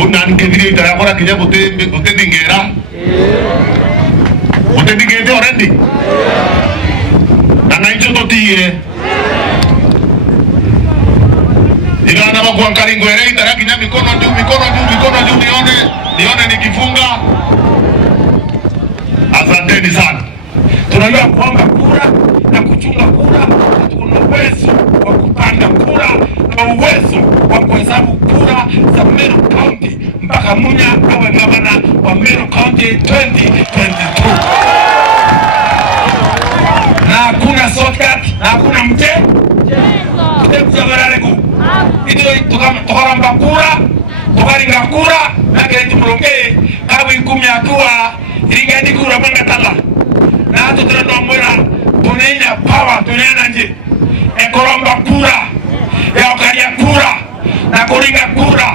Auna nkethiri itarakora kinya gutendingera. Gutendingete already. Na hicho totie. Ila na kuangalia ngwere itara kinya mikono juu nione nikifunga. Asanteni sana. Tunajua kwamba kura na kuchunga kura, tuna uwezo wa kupanga kura na uwezo wa kuhesabu kura za Meru County mpaka Munya awe gavana wa Meru County 2022. Na hakuna shortcut, na hakuna mchezo. Ito tukaramba kura, tukaringa kura, na kile tumronge kabu 10 atua irigani kura manga tala. Na hatu tunatoa mwera tunaina power, tunaina nje ekoromba kura ya okaria kura na kuringa kura